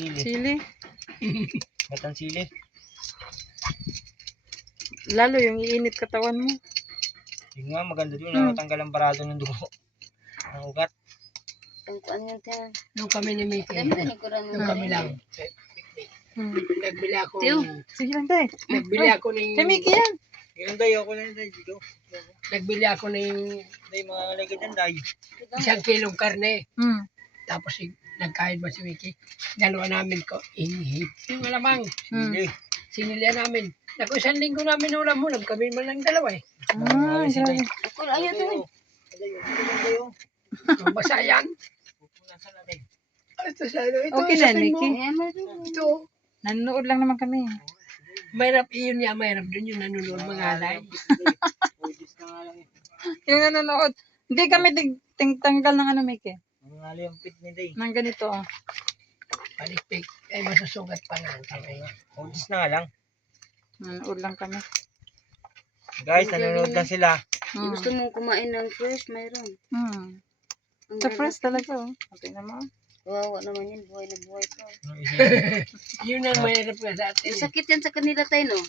Sili. Chili. Batang sili. Lalo yung iinit katawan mo. Yun nga, maganda doon. Nakatanggal ang barado ng dugo. Ang ugat. Nung kami ni Mickey, nung kami lang, nagbili ako, Sige lang, tay. nagbili ako ng, Kay Mickey yan. Yun tayo, ako lang tayo dito. nagbili ako ng Tayo mga lagay dyan tayo. 1 kilong karne. Hmm. Tapos nagkain ba si Mickey? Dalawa namin ko, inhip. Yung alamang, Sili. sinilya namin. Naku, 1 linggo namin ulam kami man lang dalawa eh. Ah, grabe. Ayaw tayo. Tayo. Basa yan. Pupunasan natin. Ito sa ito, Okay sa na, akin mo. Mickey. Ito, Nanonood lang naman kami. mahirap iyon niya, mahirap dun yung nanonood mga alay. Pwedis na nga lang eh. Yung nanonood. Hindi kami tanggal ng ano, Mickey. Ang ngali ang pit ni Day. Nang ganito, ah. Palikpik, ay masusugat pa nga. Pwedis na nga lang. Nanonood lang kami. Guys, nanonood lang sila. Hmm. Gusto mong kumain ng fresh, mayroon. Hmm. Ang Sa ganda. fresh talaga, oh. Okay naman. Kawawa naman yun, buhay na buhay pa. Yun ang mahirap nga sa atin. Masakit yan sa kanila tayo, no?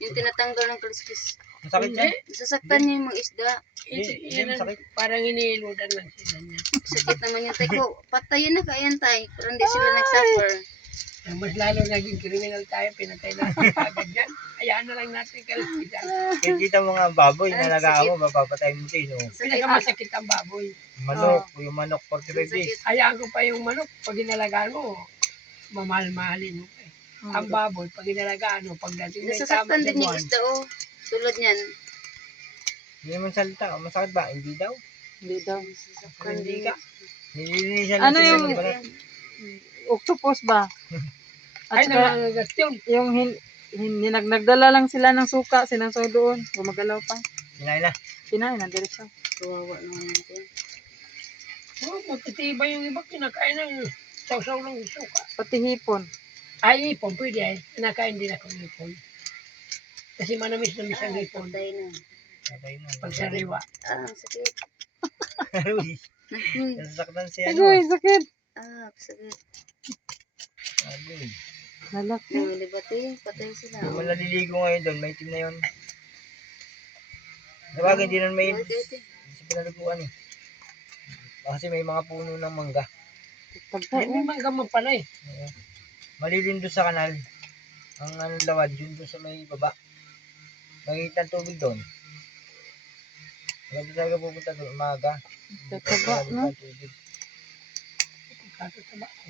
Yung tinatanggal ng kaliskis. Masakit yan. Nasasaktan niya yung mga isda. Yan ang parang iniiludan lang sila niya. Sakit naman yan tayo. Patayin na kayan tayo. Pero hindi sila nagsuffer. Ang mas lalo naging criminal tayo, pinatay natin agad yan. Hayaan na lang natin kaliskisan. Kita mo nga ang baboy, nalagaan mo, mapapatay mo din. Oh. Sakit. Pinakamasakit ang baboy. Manok, yung manok 45 days. Sakit. Hayaan ko pa yung manok, pag inalagaan mo, mamahal-mahalin mo. Ang baboy, pag inalagaan mo, pagdating na tama Nasasaktan sa din yung buwan, isda, oh. Tulad niyan. Hindi naman salita. Masakit ba? Hindi daw. Hindi daw. Nasasaktan Hindi din. ka. Nililinisan lang Ano sila yung- ng balat. Octopus ba? At ay saka, nangangagat yun. yung nagdala lang sila ng suka, sinansaw doon. Gumagalaw pa. Kinain na. Kinain, nandiretso. Kawawa naman natin. Oh, matitibay yung iba, kinakain ng sausaw ng suka. Pati hipon. Ay, ipon, pwede ay. Kinakain din ako ng ipon. Kasi manamis-namis ang ipon. Patay na. Patay na. Pag sariwa. Ah, ang sakit. Uy, Naku. nasasaktan si Agoy, sakit. Ah, sakit. Agoy. Lalaki. Di ba tayo? Patay sila. Yung maliligo ngayon doon, may team na yun. Sabagay, hindi naman may Okay. sa pinaliguan eh. Kasi may mga puno ng mangga. Tagpo, Ay, may mangga mo pala eh. Malilim doon sa kanal. Ang ano lawad, yun doon sa may baba. Nakikita ang tubig doon. Hindi talaga pupunta doon, umaga. Tataba, no? Tubig. Katataba ko.